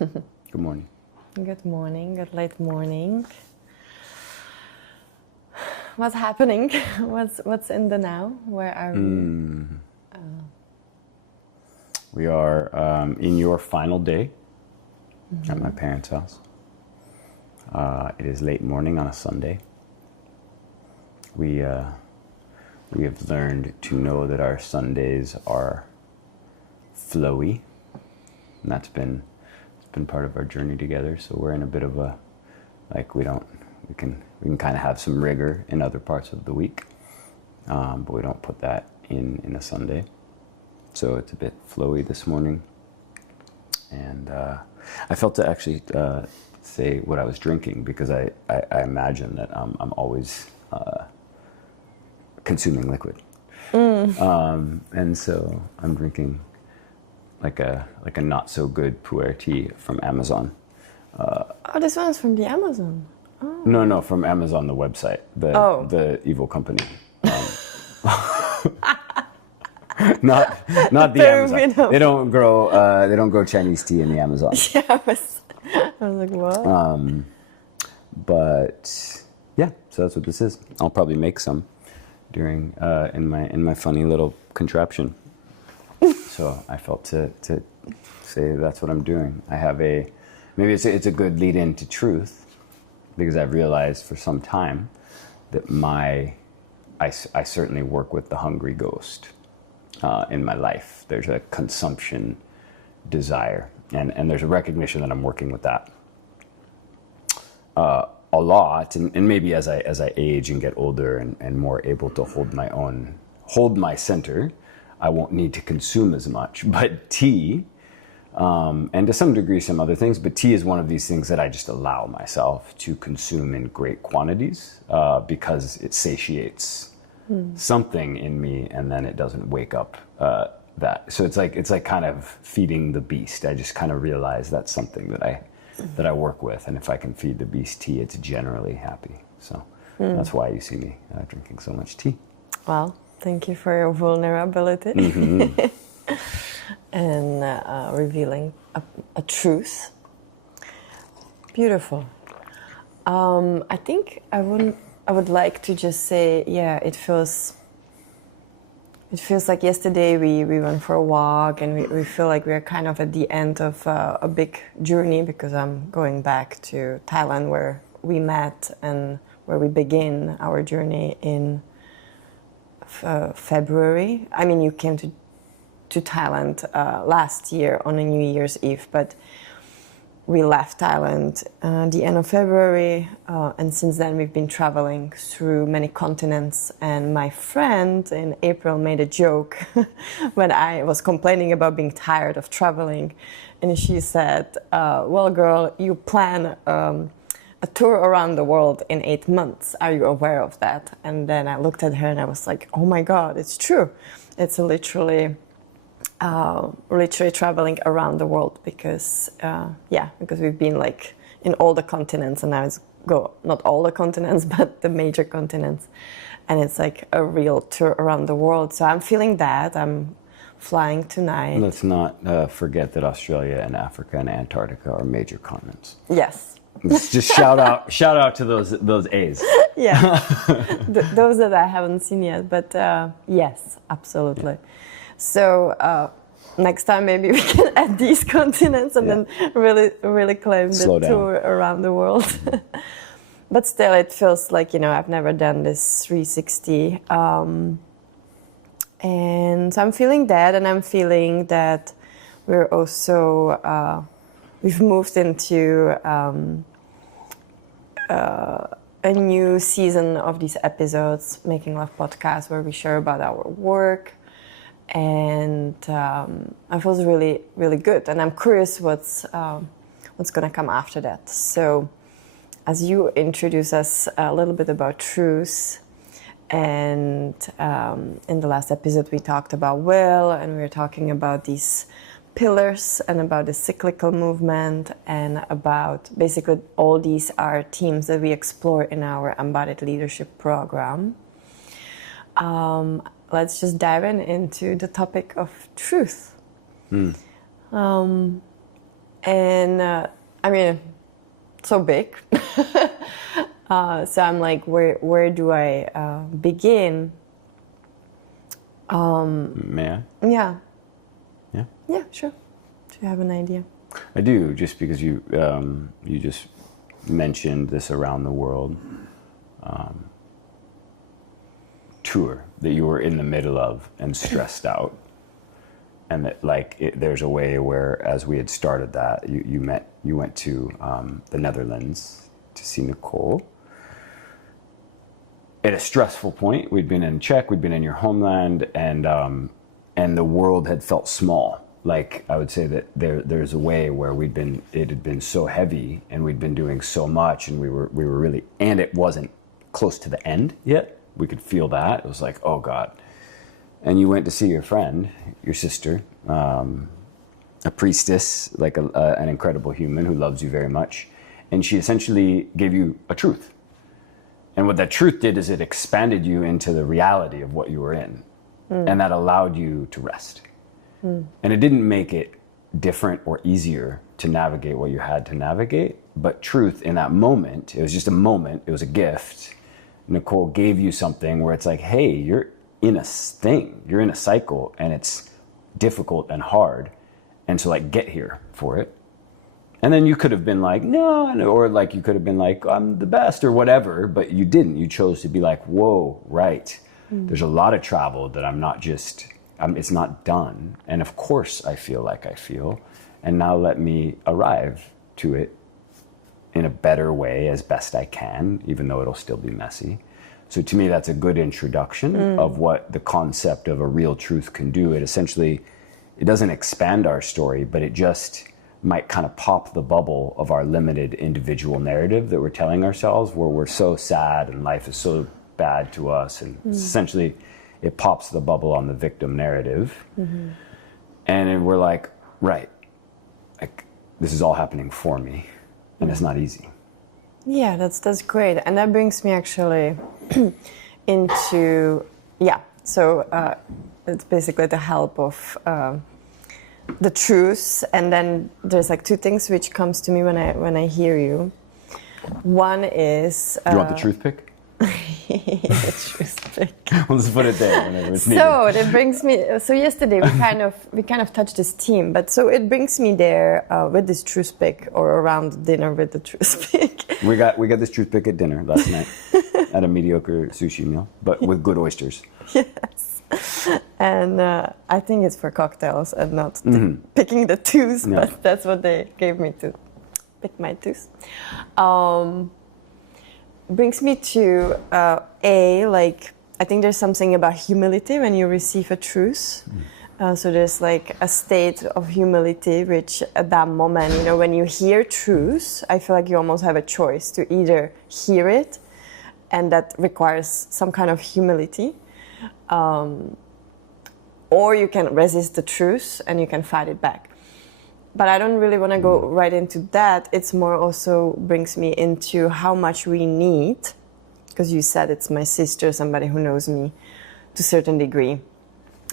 Good morning. Good morning, good late morning. What's happening? What's in the now? Where are we? We are in your final day at my parents' house. It is late morning on a Sunday. We have learned to know that our Sundays are flowy, and it's been part of our journey together. So we're in a bit of a we can kind of have some rigor in other parts of the week, but we don't put that in a Sunday. So it's a bit flowy this morning, and I felt to actually say what I was drinking, because I imagine that I'm always consuming liquid, and so I'm drinking like a not so good pu'er tea from Amazon. Oh, this one's from the Amazon. Oh. No, from Amazon, the website, the evil company. Not the Amazon. They don't grow Chinese tea in the Amazon. Yeah, I was like, what? But yeah, so that's what this is. I'll probably make some during in my funny little contraption. So I felt to say that's what I'm doing. I have maybe it's a good lead in to truth, because I've realized for some time that I certainly work with the hungry ghost in my life. There's a consumption desire, and there's a recognition that I'm working with that a lot, and maybe as I age and get older and more able to hold my center, I won't need to consume as much. But tea, and to some degree some other things, but tea is one of these things that I just allow myself to consume in great quantities, because it satiates something in me, and then it doesn't wake up that. So it's like kind of feeding the beast. I just kind of realize that's something that I work with, and if I can feed the beast tea, it's generally happy. So that's why you see me drinking so much tea. Well, thank you for your vulnerability and revealing a truth. Beautiful. I think I would like to just say, yeah, it feels like yesterday we went for a walk, and we feel like we're kind of at the end of a big journey, because I'm going back to Thailand, where we met and where we begin our journey in February. I mean, you came to Thailand last year on a New Year's Eve, but we left Thailand the end of February, and since then we've been traveling through many continents. And my friend in April made a joke when I was complaining about being tired of traveling, and she said, well, girl, you plan a tour around the world in 8 months. Are you aware of that? And then I looked at her and I was like, oh my God, it's true. It's literally traveling around the world, because we've been like in all the continents, and not all the continents, but the major continents, and it's like a real tour around the world. So I'm feeling that. I'm flying tonight. Let's not forget that Australia and Africa and Antarctica are major continents. Yes. Just shout out to those A's. Yeah, those that I haven't seen yet, but yes, absolutely. Yeah. So next time maybe we can add these continents and then really claim the tour around the world. But still, it feels like, I've never done this 360. And so I'm feeling that, and I'm feeling that we're also, we've moved into a new season of these episodes, Making Love Podcast, where we share about our work. And I feel really, really good. And I'm curious what's going to come after that. So as you introduce us a little bit about truth, and in the last episode we talked about will, and we were talking about these pillars and about the cyclical movement, and about basically all these are themes that we explore in our embodied leadership program. Let's just dive into the topic of truth. And I mean, so big. So I'm like, where do I begin? May I? Yeah. Yeah. Yeah, sure. Do you have an idea? I do, just because you just mentioned this around the world tour that you were in the middle of and stressed out, and that there's a way where, as we had started that, you went to the Netherlands to see Nicole at a stressful point. We'd been in Czech, we'd been in your homeland, and the world had felt small. Like, I would say that there's a way where it had been so heavy, and we'd been doing so much, and we were really, and it wasn't close to the end yet. We could feel that. It was like, oh God. And you went to see your friend, your sister, a priestess, like an incredible human who loves you very much. And she essentially gave you a truth. And what that truth did is it expanded you into the reality of what you were in. And that allowed you to rest. And it didn't make it different or easier to navigate what you had to navigate. But truth in that moment, it was just a moment, it was a gift. Nicole gave you something where it's like, hey, you're in a thing, you're in a cycle, and it's difficult and hard. And so, like, get here for it. And then you could have been like, no, or like you could have been like, I'm the best or whatever, but you didn't. You chose to be like, whoa, right. There's a lot of travel that it's not done. And of course I feel like I feel. And now let me arrive to it in a better way as best I can, even though it'll still be messy. So to me, that's a good introduction of what the concept of a real truth can do. It doesn't expand our story, but it just might kind of pop the bubble of our limited individual narrative that we're telling ourselves, where we're so sad and life is so bad to us. And essentially, it pops the bubble on the victim narrative. And then we're like, right, like, this is all happening for me, and it's not easy. Yeah, that's great. And that brings me actually into, so it's basically the help of the truth. And then there's like two things which comes to me when I hear you. One is... Do you want the truth pick? The truth pick. Let's put it there whenever it's needed. So that brings me. So yesterday we kind of touched this theme, but so it brings me there with this truth pick, or around dinner with the truth pick. We got this truth pick at dinner last night at a mediocre sushi meal, but with good oysters. Yes, and I think it's for cocktails and not picking the tooth, Yeah. but that's what they gave me to pick my tooth. Brings me to I think there's something about humility when you receive a truth. So there's like a state of humility, which at that moment, when you hear truth, I feel like you almost have a choice to either hear it, and that requires some kind of humility, or you can resist the truth and you can fight it back. But I don't really want to go right into that. It's more also brings me into how much we need, because you said it's my sister, somebody who knows me to a certain degree.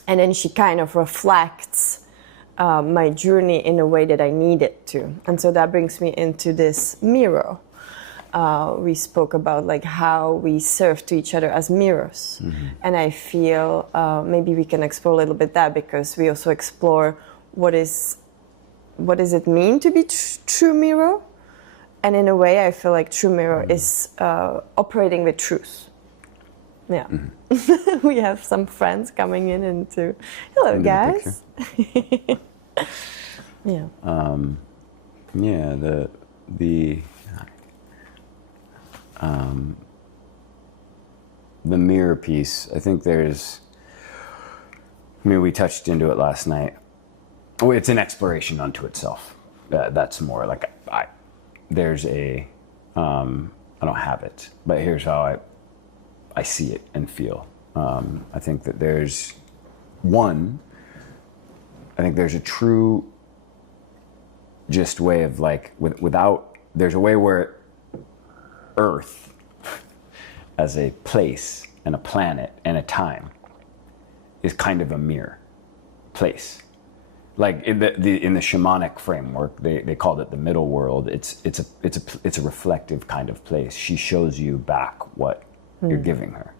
And then she kind of reflects my journey in a way that I need it to. And so that brings me into this mirror. We spoke about like how we serve to each other as mirrors. And I feel maybe we can explore a little bit that, because we also explore what does it mean to be true mirror? And in a way, I feel like true mirror is operating with truth. Yeah. We have some friends coming in into, hello guys. Yeah. The mirror piece, I think we touched into it last night. Oh, it's an exploration unto itself. That's more like I don't have it, but here's how I see it and feel. I think that there's a true just way of like, there's a way where Earth as a place and a planet and a time is kind of a mirror place. like in the shamanic framework, they called it the middle world. It's a reflective kind of place. She shows you back what you're giving her.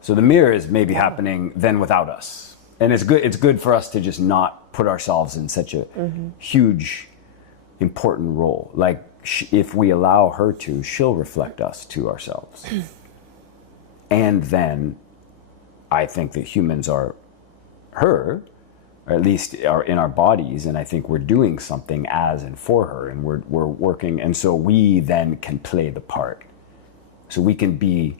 So the mirror is maybe happening then without us, and it's good for us to just not put ourselves in such a huge, important role. Like if we allow her to, she'll reflect us to ourselves, and then I think that humans are her, or at least are in our bodies, and I think we're doing something as and for her, and we're working, and so we then can play the part. So we can be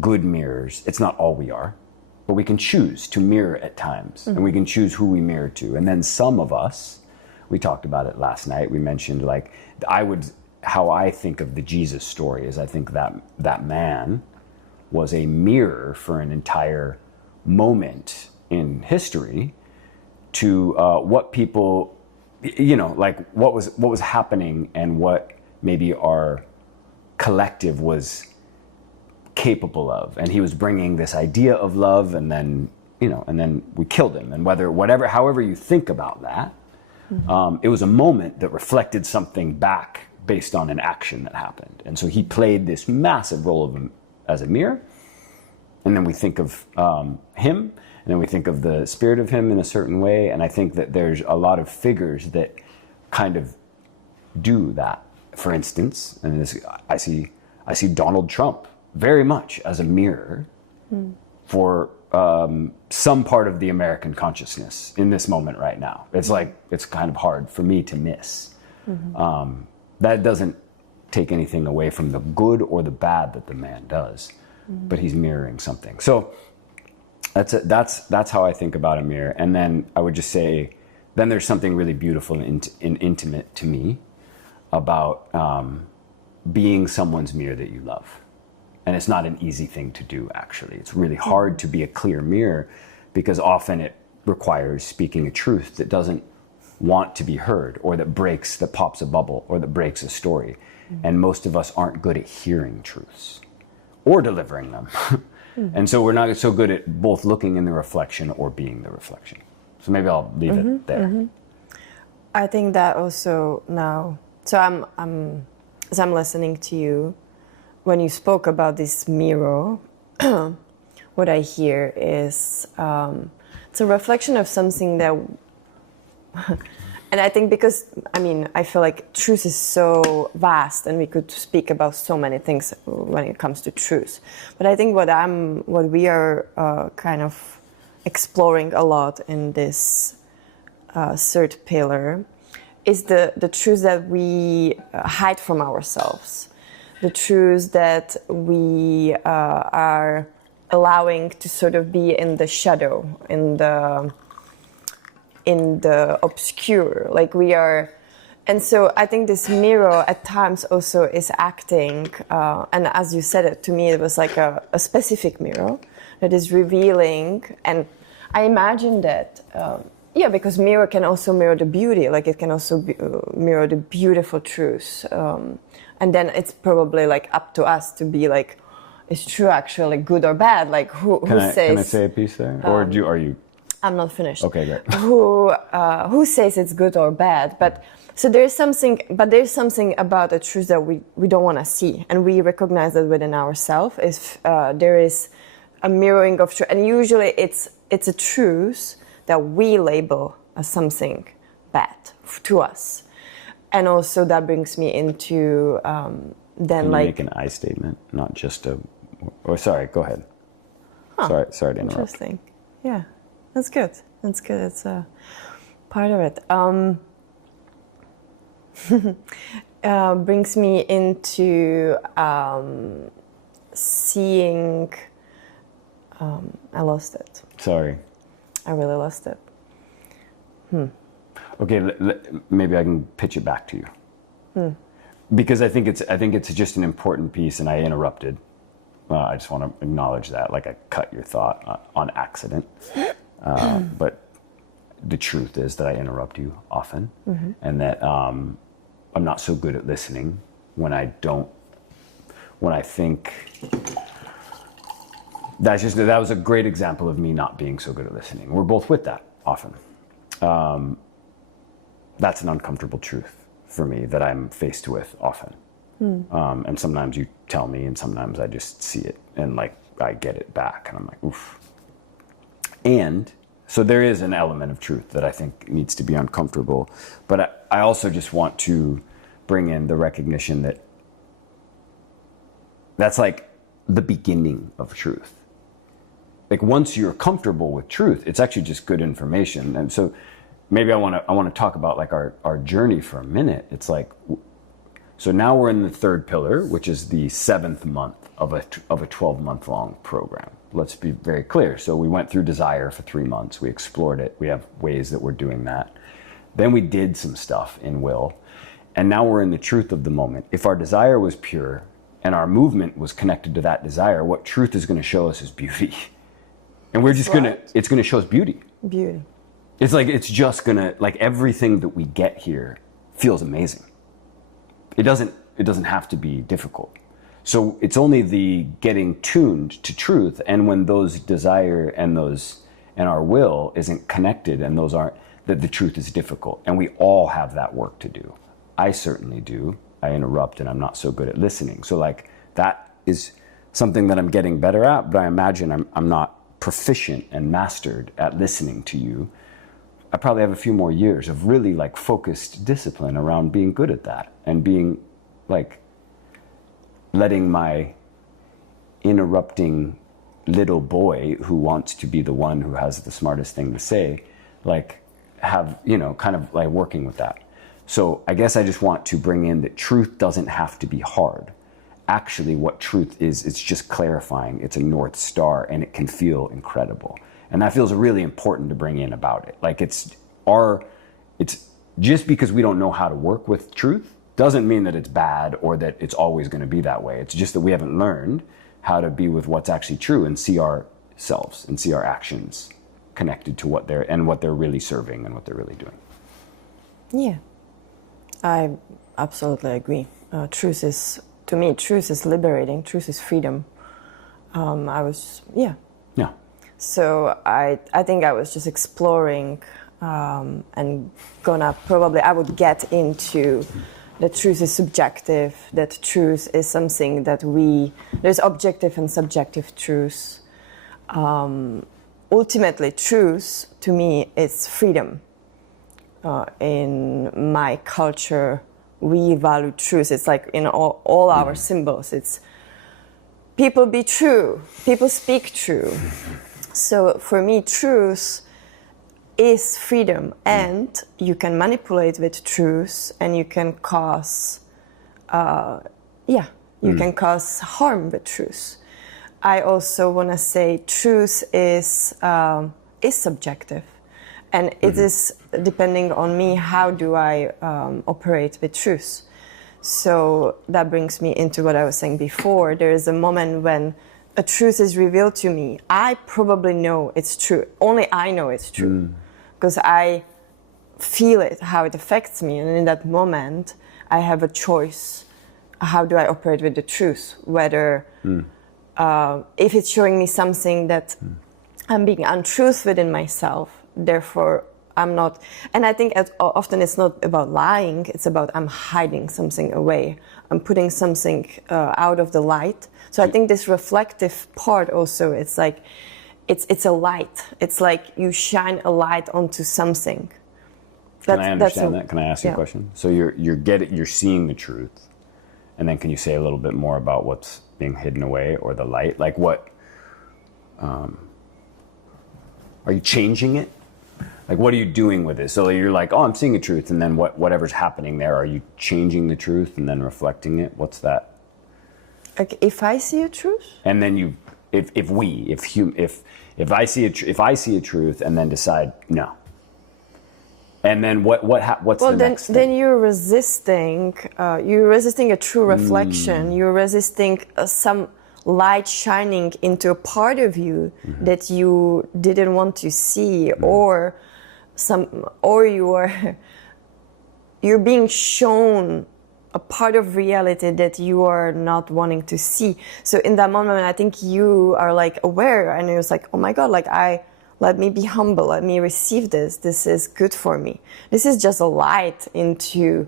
good mirrors. It's not all we are, but we can choose to mirror at times, and we can choose who we mirror to. And then some of us, we talked about it last night, we mentioned like, how I think of the Jesus story is I think that man was a mirror for an entire moment in history to what people, like what was happening and what maybe our collective was capable of. And he was bringing this idea of love, and then we killed him. And however you think about that, it was a moment that reflected something back based on an action that happened. And so he played this massive role of him as a mirror. And then we think of him, and then we think of the spirit of him in a certain way. And I think that there's a lot of figures that kind of do that. For instance, and I see Donald Trump very much as a mirror for some part of the American consciousness in this moment right now. It's kind of hard for me to miss. That doesn't take anything away from the good or the bad that the man does, but he's mirroring something. So that's how I think about a mirror. And then I would just say, then there's something really beautiful and intimate to me about being someone's mirror that you love. And it's not an easy thing to do, actually. It's really hard to be a clear mirror, because often it requires speaking a truth that doesn't want to be heard, or that pops a bubble, or that breaks a story. And most of us aren't good at hearing truths or delivering them. And so we're not so good at both looking in the reflection or being the reflection. So maybe I'll leave it there. I think that also now, so I'm as I'm listening to you, when you spoke about this mirror, what I hear is it's a reflection of something that, and I think because, I feel like truth is so vast and we could speak about so many things when it comes to truth. But I think what we are kind of exploring a lot in this third pillar is the truth that we hide from ourselves. The truth that we are allowing to sort of be in the shadow, in the obscure, like we are. And so I think this mirror at times also is acting, and as you said it to me, it was like a specific mirror that is revealing. And I imagine that, because mirror can also mirror the beauty, like it can also mirror the beautiful truth. And then it's probably like up to us to be like, is true actually good or bad? Like who says? Can I say a piece there, or are you? I'm not finished. Okay, great. Who says it's good or bad? But so there's something about the truth that we don't want to see, and we recognize that within ourselves. If there is a mirroring of truth, and usually it's a truth that we label as something bad to us. And also that brings me into then Can you like make an I statement, not just a. Or sorry, go ahead. Sorry to interrupt. Interesting. Yeah, that's good. That's good. It's a part of it. Brings me into seeing. I lost it. Sorry. I really lost it. Okay, maybe I can pitch it back to you. Because I think it's just an important piece, and I interrupted. I just want to acknowledge that, like I cut your thought on accident. But the truth is that I interrupt you often, and that I'm not so good at listening when I think. That was a great example of me not being so good at listening. We're both with that often. that's an uncomfortable truth for me that I'm faced with often. And sometimes you tell me, and sometimes I just see it, and like I get it back, and I'm like, oof. And so there is an element of truth that I think needs to be uncomfortable, but I also just want to bring in the recognition that that's like the beginning of truth. Like once you're comfortable with truth, it's actually just good information. And so maybe I want to talk about like our journey for a minute. It's like, so now we're in the third pillar, which is the 7th month of a 12-month long program. Let's be very clear. So we went through desire for 3 months. We explored it. We have ways that we're doing that. Then we did some stuff in will. And now we're in the truth of the moment. If our desire was pure and our movement was connected to that desire, what truth is going to show us is beauty. And we're just it's going to show us beauty. Beauty. It's like, it's just going to, like everything that we get here feels amazing. It doesn't have to be difficult. So it's only the getting tuned to truth, and when those desire and our will isn't connected, and those aren't, that the truth is difficult. And we all have that work to do. I certainly do. I interrupt and I'm not so good at listening. So like that is something that I'm getting better at, but I imagine I'm not proficient and mastered at listening to you. I probably have a few more years of really like focused discipline around being good at that, and being like letting my interrupting little boy who wants to be the one who has the smartest thing to say, like have, kind of like working with that. So I guess I just want to bring in that truth doesn't have to be hard. Actually, what truth is, it's just clarifying. It's a North Star, and it can feel incredible. And that feels really important to bring in about it. Like it's just because we don't know how to work with truth doesn't mean that it's bad or that it's always going to be that way. It's just that we haven't learned how to be with what's actually true and see ourselves and see our actions connected to what they're really serving and what they're really doing. Yeah, I absolutely agree. Truth is liberating. Truth is freedom. Yeah. So I think I was just exploring and I would get into that truth is subjective, that truth is something that there's objective and subjective truth. Ultimately, truth to me is freedom. In my culture, we value truth. It's like in all our symbols, it's people be true, people speak true. So for me, truth is freedom, and you can manipulate with truth, and you can cause, can cause harm with truth. I also want to say truth is subjective, and it is depending on me. How do I operate with truth? So that brings me into what I was saying before. There is a moment when a truth is revealed to me. I probably know it's true. Only I know it's true. Because I feel it, how it affects me. And in that moment, I have a choice. How do I operate with the truth? Whether, if it's showing me something that I'm being untruth within myself, therefore I'm not. And I think often it's not about lying, it's about I'm hiding something away. I'm putting something out of the light. So I think this reflective part also, it's like, it's a light. It's like you shine a light onto something. Can I understand that? Can I ask you a question? So you're seeing the truth, and then can you say a little bit more about what's being hidden away, or the light? Like what? Are you changing it? Like what are you doing with it? So you're like, oh, I'm seeing a truth, and then whatever's happening there, are you changing the truth and then reflecting it? What's that? Like if I see a truth, and then if I see a truth and then decide no, and then what's the next thing? Then you're resisting a true reflection. You're resisting some light shining into a part of you that you didn't want to see, or you're being shown a part of reality that you are not wanting to see. So in that moment, I think you are like aware, and you're like, oh my God, like I let me be humble, let me receive this. This is good for me. This is just a light into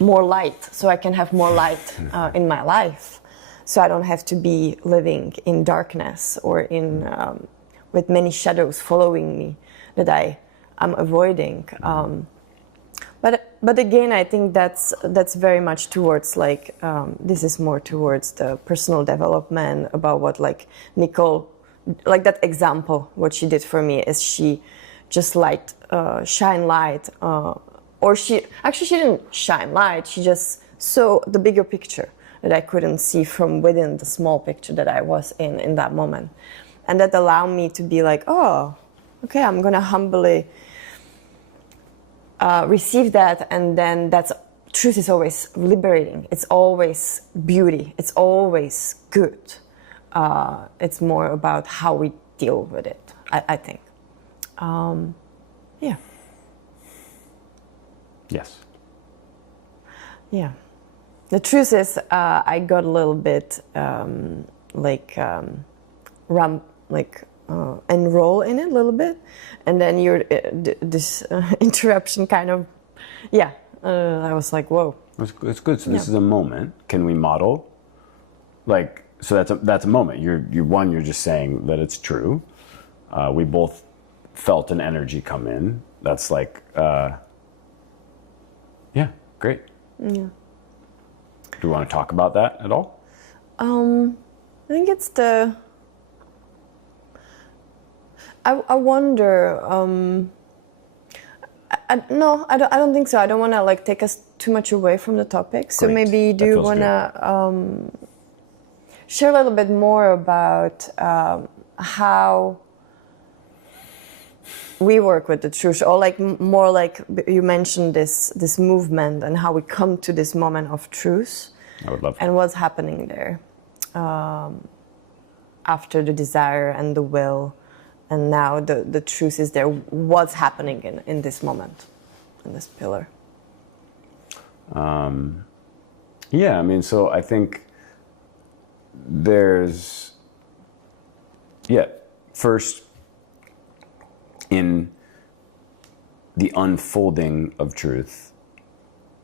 more light, so I can have more light in my life. So I don't have to be living in darkness or in with many shadows following me that I am avoiding. But again, I think that's very much towards like this is more towards the personal development about what like Nicole, like that example, what she did for me is she just shine light, or she didn't shine light. She just saw the bigger picture that I couldn't see from within the small picture that I was in that moment, and that allowed me to be like, oh, okay, I'm gonna humbly receive that, and then truth is always liberating. It's always beauty. It's always good. It's more about how we deal with it, I think. Yeah. Yes. Yeah. The truth is, I got a little bit enroll in it a little bit, and then this interruption kind of, I was like, whoa. It's good. So this is a moment. Can we model? Like, so that's a moment. You're just saying that it's true. We both felt an energy come in. That's like, yeah, great. Yeah. Do you want to talk about that at all? I think it's I wonder. No, I don't think so. I don't want to like take us too much away from the topic. So Great. maybe do you want to share a little bit more about how we work with the truth, or like more like you mentioned this movement and how we come to this moment of truth. I would love. And what's happening there after the desire and the will. And now the truth is there. What's happening in this moment, in this pillar? Yeah, I mean, so I think there's, first in the unfolding of truth,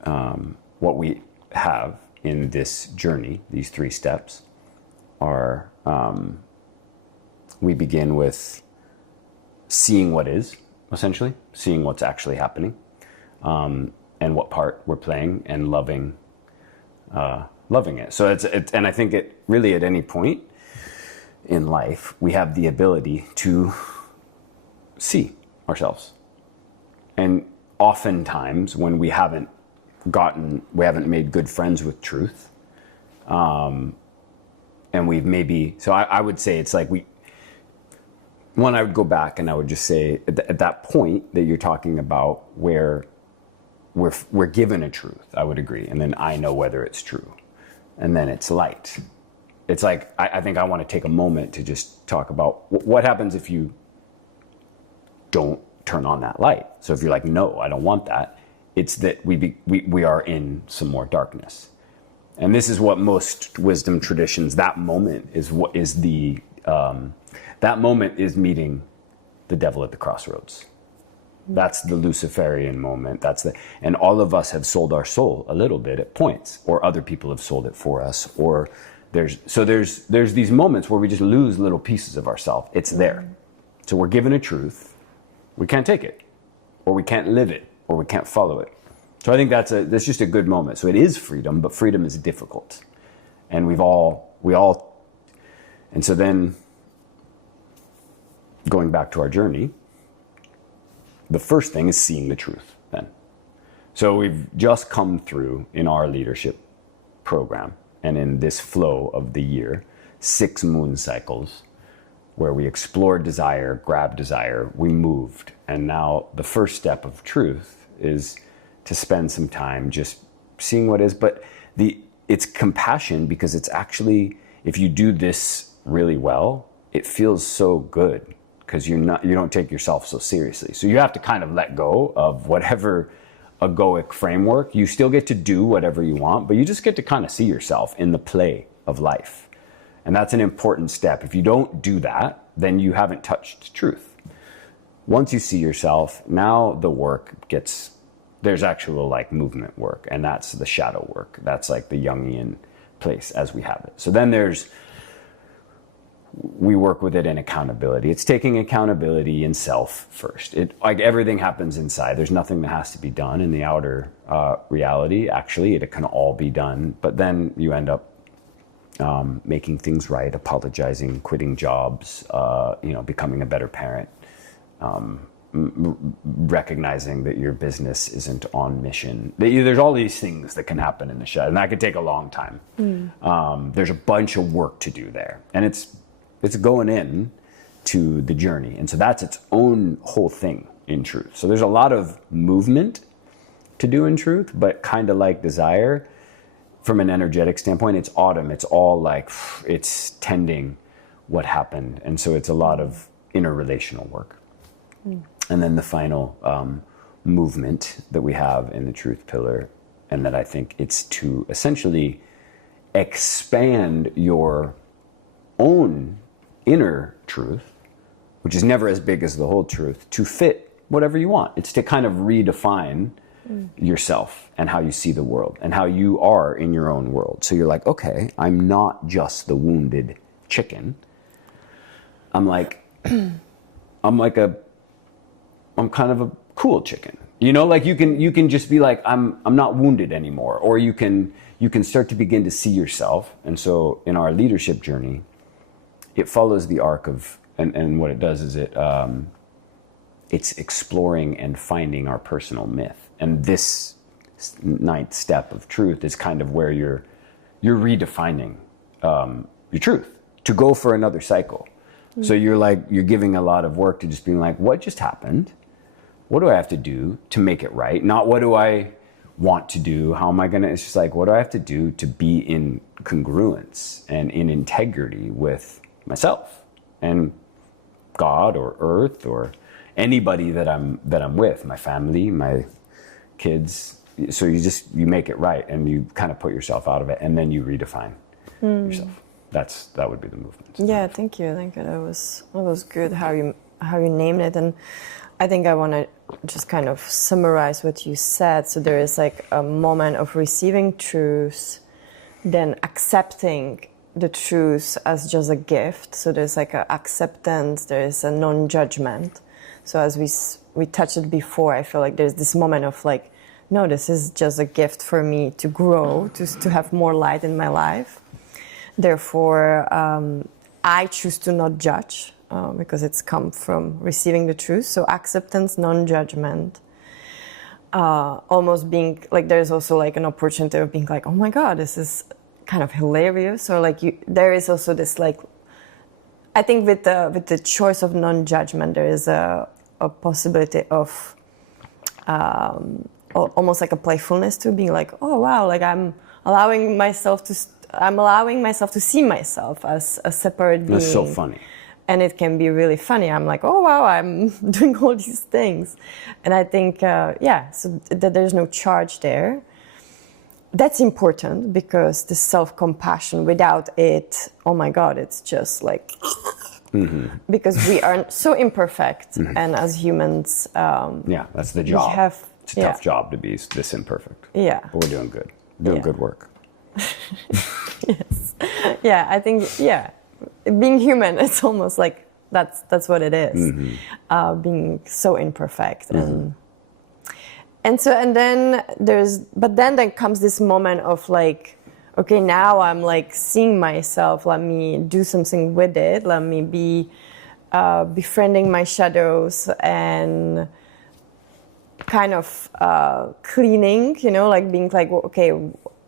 what we have in this journey, these 3 steps, are we begin with seeing what is, essentially, seeing what's actually happening, and what part we're playing, and loving it. So it's and I think it really at any point in life we have the ability to see ourselves, and oftentimes when we haven't made good friends with truth, and we've maybe, so I would say it's like I would go back and I would just say at that point that you're talking about where we're given a truth, I would agree, and then I know whether it's true, and then it's light. It's like I think I want to take a moment to just talk about what happens if you don't turn on that light. So if you're like, no, I don't want that, it's that we are in some more darkness. And this is what most wisdom traditions, that moment is what is that moment is meeting the devil at the crossroads. That's the Luciferian moment. And all of us have sold our soul a little bit at points, or other people have sold it for us, or there's these moments where we just lose little pieces of ourselves. It's there. So we're given a truth. We can't take it, or we can't live it, or we can't follow it. So I think that's just a good moment. So it is freedom, but freedom is difficult. And and so then going back to our journey, the first thing is seeing the truth then. So we've just come through in our leadership program and in this flow of the year, 6 moon cycles where we explored desire, grabbed desire, we moved. And now the first step of truth is to spend some time just seeing what is, but it's compassion, because it's actually, if you do this really well, it feels so good because you don't take yourself so seriously. So you have to kind of let go of whatever egoic framework. You still get to do whatever you want, but you just get to kind of see yourself in the play of life. And that's an important step. If you don't do that, then you haven't touched truth. once you see yourself, now the work gets, there's actual like movement work, and that's the shadow work. That's like the Jungian place as we have it. So then we work with it in accountability. It's taking accountability in self first. It, like, everything happens inside. There's nothing that has to be done in the outer reality. Actually, it can all be done, but then you end up making things right, apologizing, quitting jobs, becoming a better parent, recognizing that your business isn't on mission. There's all these things that can happen in the shadow, and that could take a long time. There's a bunch of work to do there, and it's going in to the journey. And so that's its own whole thing in truth. So there's a lot of movement to do in truth, but kind of like desire, from an energetic standpoint, it's autumn. It's all like, it's tending what happened. And so it's a lot of interrelational work. And then the final movement that we have in the truth pillar, and that I think it's to essentially expand your own inner truth, which is never as big as the whole truth, to fit whatever you want. It's to kind of redefine yourself and how you see the world and how you are in your own world. So you're like, okay, I'm not just the wounded chicken. I'm kind of a cool chicken. You know, like you can just be like, I'm not wounded anymore. Or you can start to begin to see yourself. And so in our leadership journey, it follows the arc of, and what it does is it's exploring and finding our personal myth. And this ninth step of truth is kind of where you're redefining your truth to go for another cycle. So you're giving a lot of work to just being like, what just happened? What do I have to do to make it right? Not what do I want to do? How am I gonna? It's just like, what do I have to do to be in congruence and in integrity with myself and God or Earth or anybody that I'm with, my family, my kids. So you make it right, and you kind of put yourself out of it, and then you redefine yourself. That would be the movement. Yeah, thank you. That was good how you named it, and I think I want to just kind of summarize what you said. So there is like a moment of receiving truth, then accepting the truth as just a gift. So there's like an acceptance, there is a non-judgment. So as we touched it before, I feel like there's this moment of like, no, this is just a gift for me to grow, to have more light in my life. Therefore, I choose to not judge because it's come from receiving the truth. So acceptance, non-judgment, almost being like, there's also like an opportunity of being like, oh my God, this is kind of hilarious. Or like there is also this like, I think with the choice of non-judgment, there is a possibility of almost like a playfulness to being like, oh wow, like I'm allowing myself to see myself as a separate being. That's so funny. And it can be really funny. I'm like, oh wow, I'm doing all these things. And I think, so that there's no charge there. That's important because the self-compassion, without it, oh my God, it's just like, because we are so imperfect. And as humans, that's the job. It's a tough job to be this imperfect. Yeah. But we're doing good. Doing good work. Yes. Yeah, I think, being human, it's almost like that's what it is. Being so imperfect. And then there comes this moment of like, okay, now I'm like seeing myself, let me do something with it, let me be befriending my shadows and kind of cleaning, like being like, okay,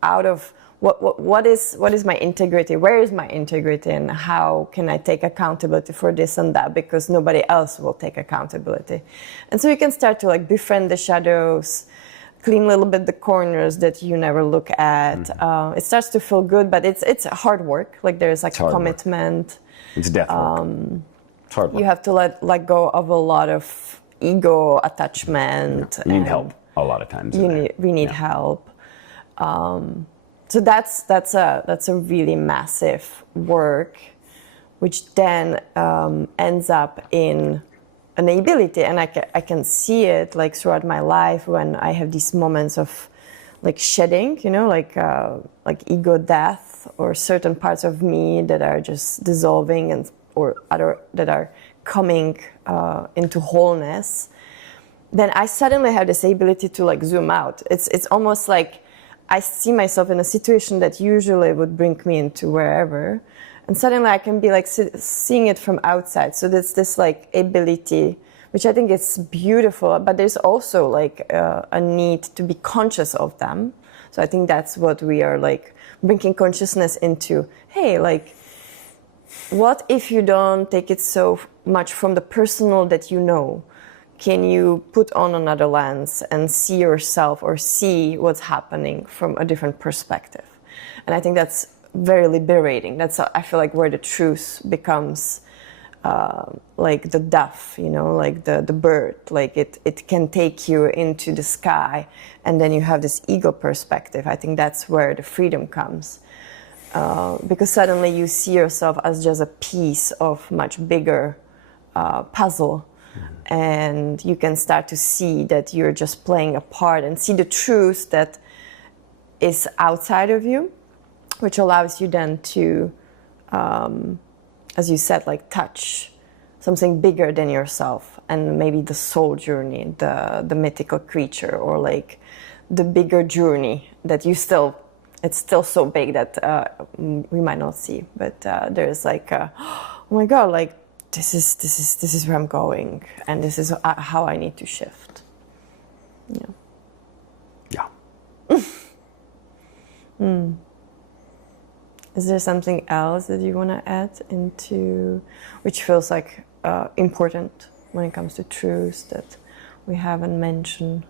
out of what is my integrity? Where is my integrity, and how can I take accountability for this and that? Because nobody else will take accountability. And so you can start to like befriend the shadows, clean a little bit the corners that you never look at. It starts to feel good, but it's hard work. Like there's like a commitment. Work. It's death work. It's hard work. You have to let go of a lot of ego attachment. You need help a lot of times. We need help. So that's a really massive work, which then ends up in an ability, and I can see it like throughout my life when I have these moments of like shedding, you know, like ego death, or certain parts of me that are just dissolving, and or other that are coming into wholeness. Then I suddenly have this ability to like zoom out. It's almost like I see myself in a situation that usually would bring me into wherever, and suddenly I can be like seeing it from outside. So there's this like ability, which I think is beautiful, but there's also like a need to be conscious of them. So I think that's what we are like bringing consciousness into. Hey, like, what if you don't take it so much from the personal that you know? Can you put on another lens and see yourself, or see what's happening from a different perspective? And I think that's very liberating. That's, I feel like, where the truth becomes like the dove, you know, like the bird. Like it can take you into the sky, and then you have this ego perspective. I think that's where the freedom comes. Because suddenly you see yourself as just a piece of much bigger puzzle. And you can start to see that you're just playing a part, and see the truth that is outside of you, which allows you then to, as you said, like touch something bigger than yourself, and maybe the soul journey, the mythical creature, or like the bigger journey that you still, it's still so big that we might not see. But there's like, oh my God, like, this is where I'm going, and this is how I need to shift. Yeah. Yeah. Is there something else that you want to add into, which feels like important when it comes to truth, that we haven't mentioned?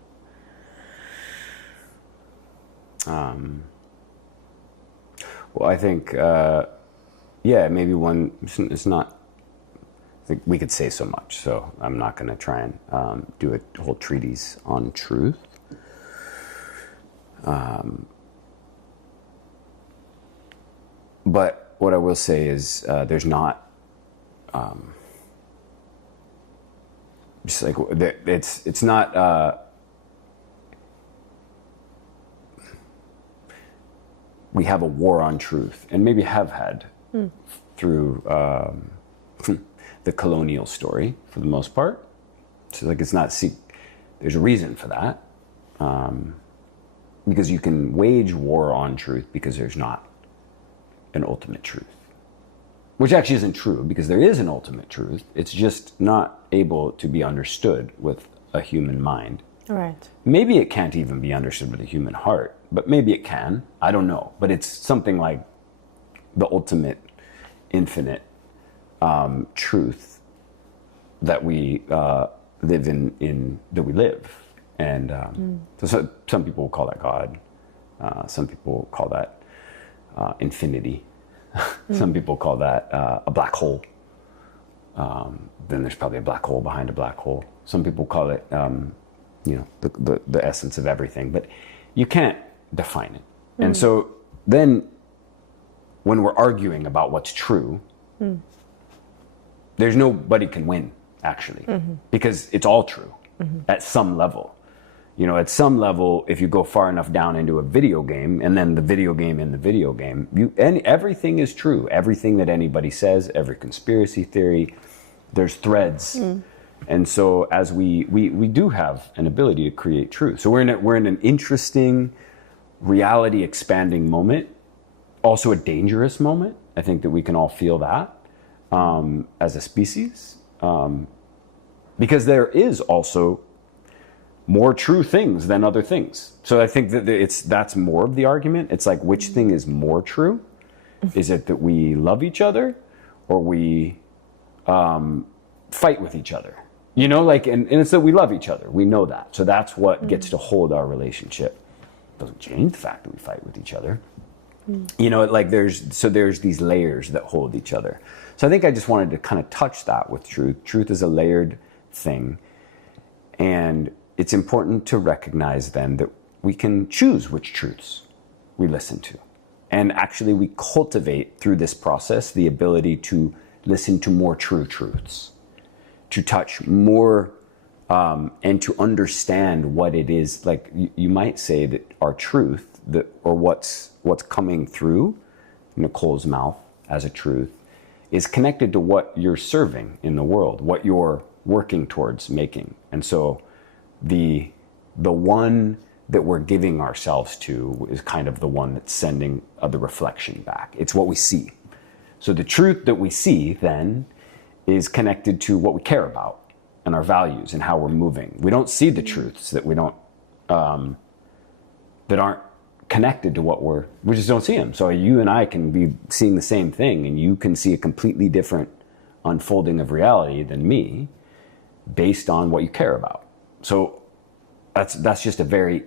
Well, I think, yeah, maybe one, it's not, I think we could say so much, so I'm not going to try and do a whole treatise on truth. But what I will say is there's not, just like, it's not, we have a war on truth, and maybe have had through the colonial story for the most part. So like, it's not, there's a reason for that. Because you can wage war on truth because there's not an ultimate truth. Which actually isn't true, because there is an ultimate truth. It's just not able to be understood with a human mind. Right. Maybe it can't even be understood with a human heart, but maybe it can. I don't know. But it's something like the ultimate, infinite truth that we live in that we live. And so some people call that God. Some people call that infinity. Some people call that a black hole. Then there's probably a black hole behind a black hole. Some people call it, the essence of everything. But you can't define it. And so then when we're arguing about what's true, there's nobody can win, actually, because it's all true at some level. You know, at some level, if you go far enough down into a video game, and then the video game in the video game, everything is true. Everything that anybody says, every conspiracy theory, there's threads. And so as we do have an ability to create truth. So we're in an interesting, reality expanding moment, also a dangerous moment. I think that we can all feel that as a species, because there is also more true things than other things. So I think that that's more of the argument. It's like, which thing is more true? Is it that we love each other, or we fight with each other? You know, like, and it's that we love each other. We know that. So that's what gets to hold our relationship. Doesn't change the fact that we fight with each other. You know, like there's these layers that hold each other. So I think I just wanted to kind of touch that with truth. Truth is a layered thing. And it's important to recognize then that we can choose which truths we listen to. And actually we cultivate through this process the ability to listen to more true truths, to touch more and to understand what it is. Like you might say that our truth, or what's coming through Nicole's mouth as a truth, is connected to what you're serving in the world, what you're working towards making. And so the one that we're giving ourselves to is kind of the one that's sending the reflection back. It's what we see. So the truth that we see then is connected to what we care about and our values and how we're moving. We don't see the truths that we don't that aren't connected to what we just don't see them. So you and I can be seeing the same thing, and you can see a completely different unfolding of reality than me based on what you care about. So that's just a very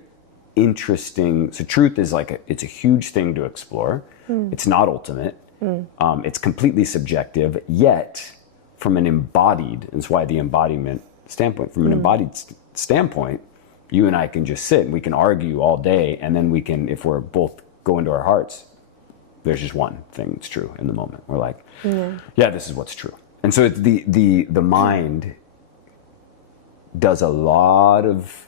interesting. So truth is it's a huge thing to explore. It's not ultimate. It's completely subjective, yet from an embodied, and that's why the embodiment standpoint, from an embodied standpoint, you and I can just sit and we can argue all day, and then we can, if we're both go into our hearts, there's just one thing that's true in the moment. We're like, yeah, this is what's true. And so it's the mind does a lot of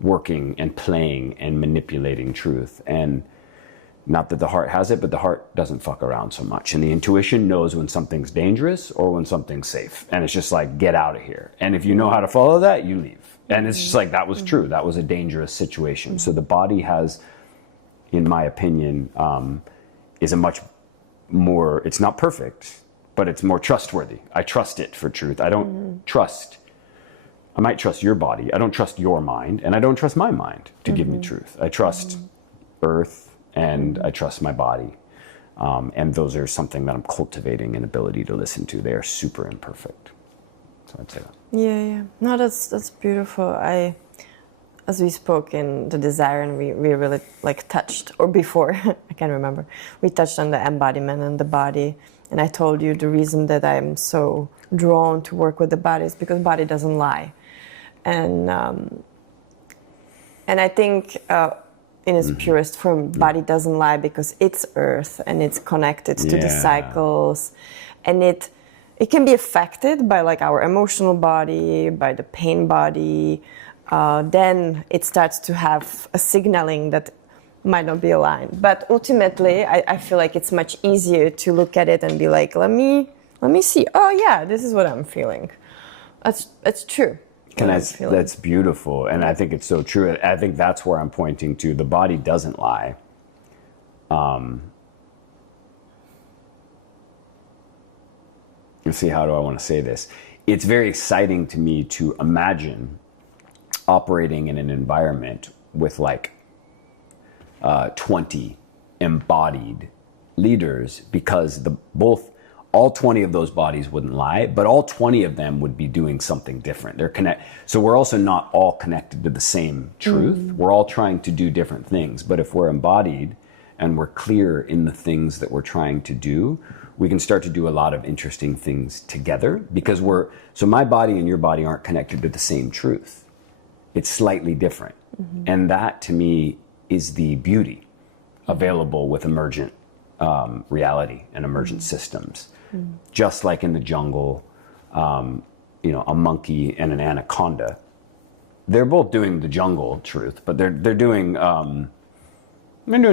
working and playing and manipulating truth. And not that the heart has it, but the heart doesn't fuck around so much. And the intuition knows when something's dangerous or when something's safe. And it's just like, get out of here. And if you know how to follow that, you leave. And it's just like, that was true. That was a dangerous situation. So the body has, in my opinion, is a much more, it's not perfect, but it's more trustworthy. I trust it for truth. I don't trust, I might trust your body. I don't trust your mind. And I don't trust my mind to give me truth. I trust earth, and I trust my body. And those are something that I'm cultivating an ability to listen to. They are super imperfect. So I'd say that. Yeah. No, that's beautiful. As we spoke in the desire, and we really touched, or before, I can't remember, we touched on the embodiment and the body. And I told you the reason that I'm so drawn to work with the body is because body doesn't lie. And I think in its purest form, body doesn't lie because it's earth and it's connected to the cycles, and it can be affected by our emotional body, by the pain body. Then it starts to have a signaling that might not be aligned. But ultimately, I feel like it's much easier to look at it and be like, let me see. Oh yeah, this is what I'm feeling. That's true. And that's beautiful, and I think it's so true. I think that's where I'm pointing to. The body doesn't lie. Let's see, how do I want to say this? It's very exciting to me to imagine operating in an environment with 20 embodied leaders, because all 20 of those bodies wouldn't lie, but all 20 of them would be doing something different. So we're also not all connected to the same truth. We're all trying to do different things. But if we're embodied and we're clear in the things that we're trying to do, we can start to do a lot of interesting things together, because so my body and your body aren't connected to the same truth. It's slightly different. And that, to me, is the beauty available with emergent reality and emergent systems. Just like in the jungle, a monkey and an anaconda, they're both doing the jungle truth, but they're doing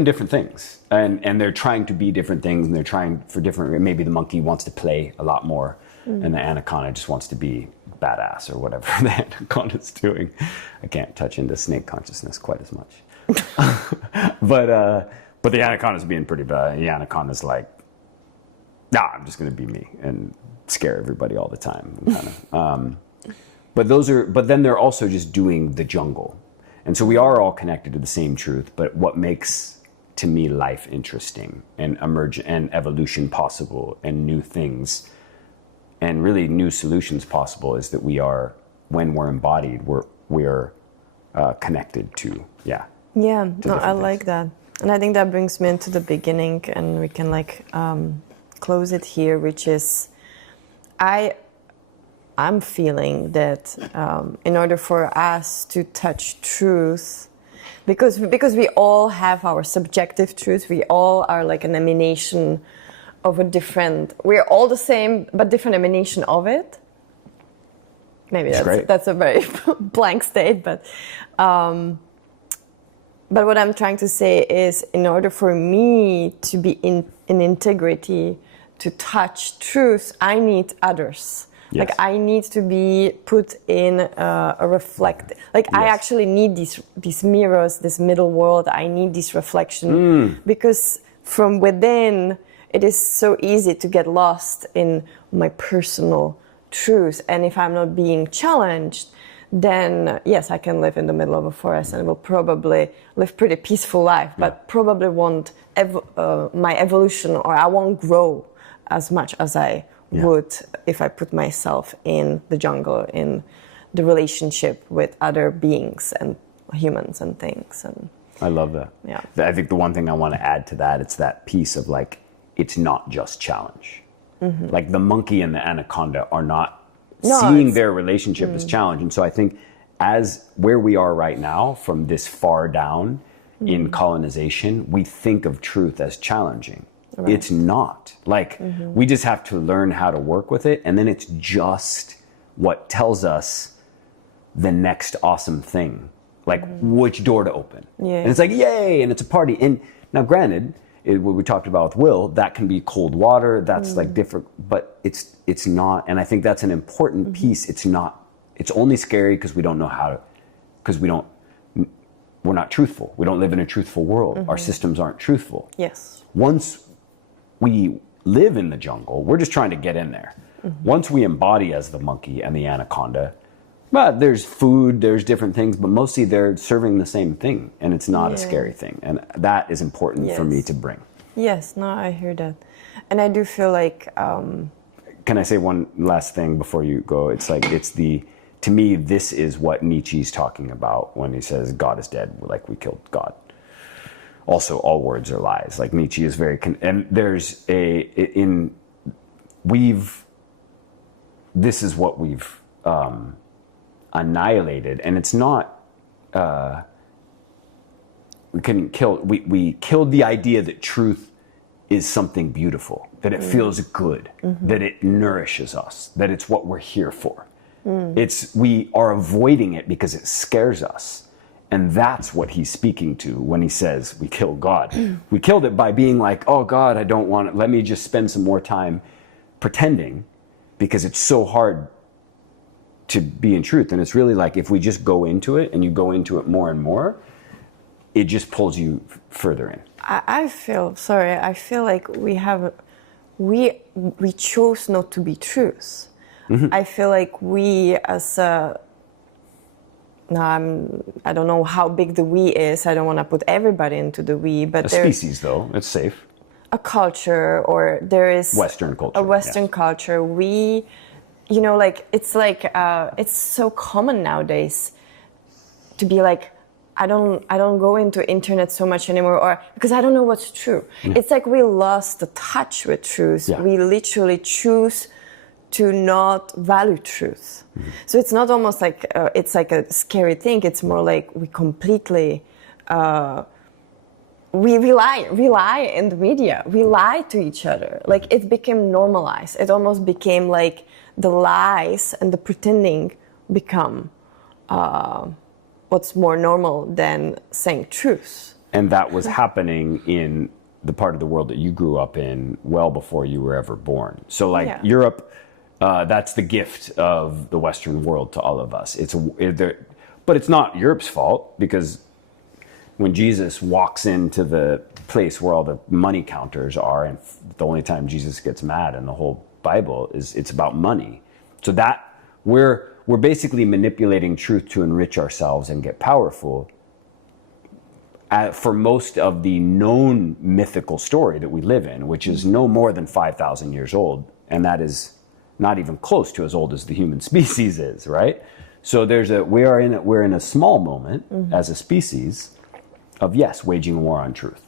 different things, and they're trying to be different things, and they're trying for different. Maybe the monkey wants to play a lot more, and the anaconda just wants to be badass or whatever the anaconda's doing. I can't touch into snake consciousness quite as much, but the anaconda's being pretty bad. The anaconda's like, nah, I'm just going to be me and scare everybody all the time. But then they're also just doing the jungle. And so we are all connected to the same truth, but what makes, to me, life interesting and evolution possible and new things and really new solutions possible is that when we're embodied, we're connected to, Yeah, no, I like that. And I think that brings me into the beginning, and we can close it here, which is I'm feeling that in order for us to touch truth, because we all have our subjective truth, we all are an emanation of we're all the same, but different emanation of it. maybe It's great. that's a very blank state, but what I'm trying to say is, in order for me to be in integrity, to touch truth, I need others. Yes. Like I need to be put in a reflect. Like I Yes. actually need these mirrors, this middle world. I need this reflection because from within, it is so easy to get lost in my personal truth. And if I'm not being challenged, then yes, I can live in the middle of a forest and will probably live pretty peaceful life, but probably won't my evolution, or I won't grow as much as I would if I put myself in the jungle, in the relationship with other beings and humans and things. And I love that. Yeah. I think the one thing I want to add to that, it's that piece of like, it's not just challenge. Like the monkey and the anaconda are not seeing their relationship as challenge. And so I think as where we are right now, from this far down in colonization, we think of truth as challenging. Right. It's not. Like we just have to learn how to work with it. And then it's just what tells us the next awesome thing, like which door to open. Yeah. And it's like, yay, and it's a party. And now granted, what we talked about with Will, that can be cold water, that's like different, but it's not, and I think that's an important piece. It's not, it's only scary because we don't know how to, because we're not truthful. We don't live in a truthful world. Our systems aren't truthful. yes. Once we live in the jungle, we're just trying to get in there. Once we embody as the monkey and the anaconda, but there's food, there's different things, but mostly they're serving the same thing, and it's not a scary thing. And that is important for me to bring. Yes, no, I hear that. And I do feel like... Can I say one last thing before you go? It's like, to me, this is what Nietzsche's talking about when he says God is dead, like we killed God. Also, all words are lies. Like Nietzsche is very, and there's this is what we've annihilated, and it's not, we killed the idea that truth is something beautiful, that it feels good, that it nourishes us, that it's what we're here for. We are avoiding it because it scares us. And that's what he's speaking to when he says we killed God. We killed it by being like, oh God, I don't want it. Let me just spend some more time pretending, because it's so hard to be in truth. And it's really like, if we just go into it and you go into it more and more, it just pulls you further in. I feel like we chose not to be truth. I feel like we as a, now I don't know how big the we is. I don't want to put everybody into the we, but A species, though, it's safe. A culture, or there is Western culture. A Western culture. We, like it's so common nowadays to be like, I don't go into internet so much anymore, or because I don't know what's true. It's like we lost the touch with truth. Yeah. We literally choose to not value truth. So it's not almost like it's like a scary thing. It's more like we completely we rely in the media. We lie to each other. Like it became normalized. It almost became like the lies and the pretending become what's more normal than saying truth. And that was happening in the part of the world that you grew up in well before you were ever born. So like Europe, that's the gift of the Western world to all of us. But it's not Europe's fault, because when Jesus walks into the place where all the money counters are, and the only time Jesus gets mad in the whole Bible is it's about money. So that we're basically manipulating truth to enrich ourselves and get powerful. For most of the known mythical story that we live in, which is no more than 5,000 years old, and that is not even close to as old as the human species is, right? So we're in a small moment as a species of, yes, waging war on truth.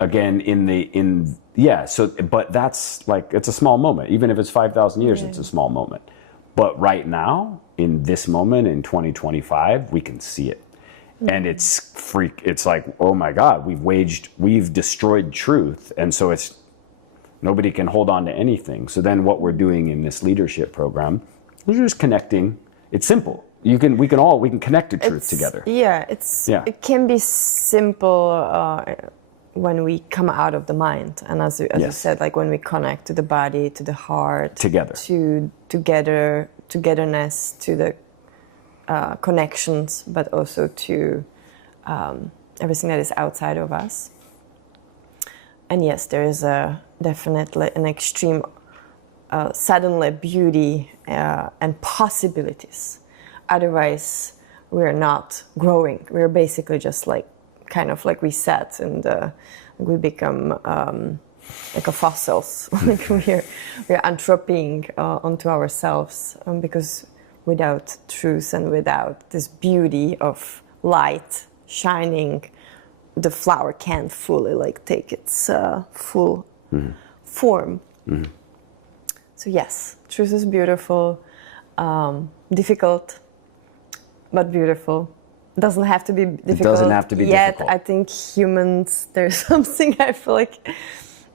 Again, but that's like, it's a small moment. Even if it's 5,000 years, it's a small moment. But right now, in this moment, in 2025, we can see it. And it's like, oh my God, we've destroyed truth. And so Nobody can hold on to anything. So then what we're doing in this leadership program is just connecting. It's simple. We can connect to truth together. Yeah, it can be simple when we come out of the mind, and as you said, like when we connect to the body, to the heart, together, to togetherness, to the connections, but also to everything that is outside of us. And yes, there is definitely an extreme, suddenly beauty and possibilities. Otherwise, we're not growing. We're basically just like, kind of like we set, and we become like a fossils. Like we're entropying onto ourselves, because without truth and without this beauty of light shining, the flower can't fully like take its full form. So yes, truth is beautiful, difficult, but beautiful. It doesn't have to be difficult. It doesn't have to be yet. difficult. I think humans, there's something I feel like,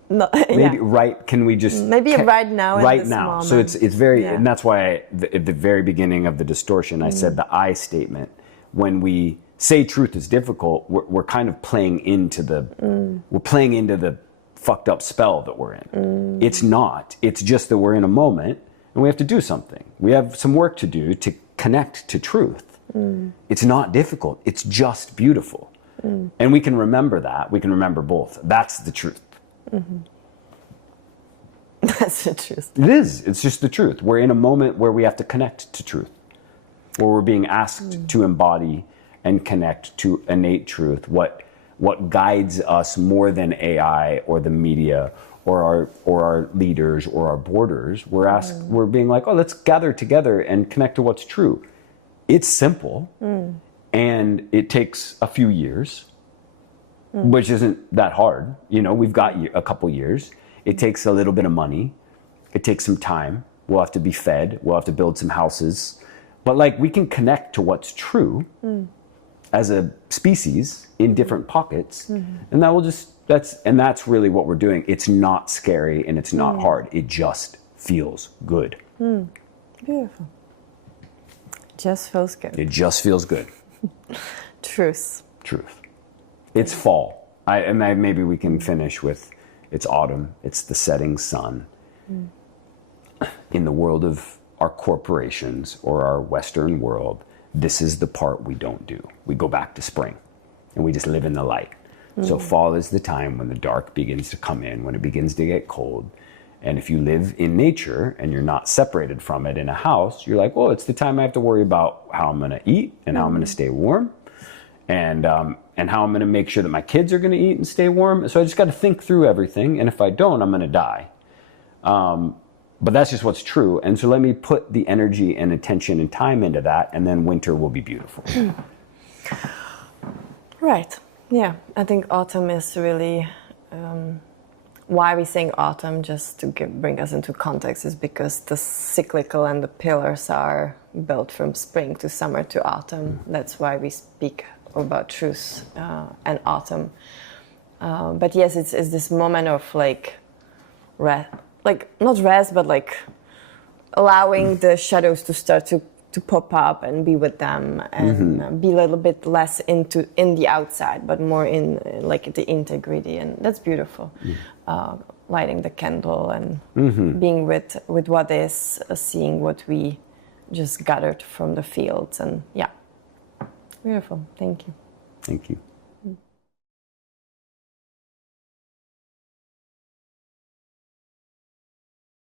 maybe right. Can we just right now? Right in this now. moment. So it's very, and that's why at the very beginning of the distortion, I said the I statement. When we say truth is difficult, we're kind of playing into the fucked up spell that we're in. It's not. It's just that we're in a moment and we have to do something. We have some work to do to connect to truth. It's not difficult. It's just beautiful. And we can remember that. We can remember both. That's the truth. That's the truth. It is. It's just the truth. We're in a moment where we have to connect to truth, where we're being asked to embody and connect to innate truth, what guides us more than AI or the media or our leaders or our borders. We're being like, oh, let's gather together and connect to what's true. It's simple, and it takes a few years, which isn't that hard. You know, we've got a couple years. It takes a little bit of money. It takes some time. We'll have to be fed. We'll have to build some houses. But like, we can connect to what's true as a species in different pockets, and that's really what we're doing. It's not scary and it's not hard. It just feels good. Beautiful. Just feels good. It just feels good. Truth. It's fall. Maybe we can finish with it's autumn. It's the setting sun. In the world of our corporations or our Western world, this is the part we don't do. We go back to spring and we just live in the light. So fall is the time when the dark begins to come in, when it begins to get cold. And if you live in nature and you're not separated from it in a house, you're like, well, it's the time I have to worry about how I'm going to eat and how I'm going to stay warm, and how I'm going to make sure that my kids are going to eat and stay warm. So I just got to think through everything. And if I don't, I'm going to die. But that's just what's true. And so let me put the energy and attention and time into that, and then winter will be beautiful. Right. Yeah. I think autumn is really... why we sing autumn, just to bring us into context, is because the cyclical and the pillars are built from spring to summer to autumn. That's why we speak about truth and autumn. But yes, it's this moment of like not rest, but like allowing the shadows to start to pop up and be with them, and be a little bit less in the outside, but more in like the integrity, and that's beautiful. Lighting the candle and being with what is, seeing what we just gathered from the fields, and yeah, beautiful. Thank you. Thank you.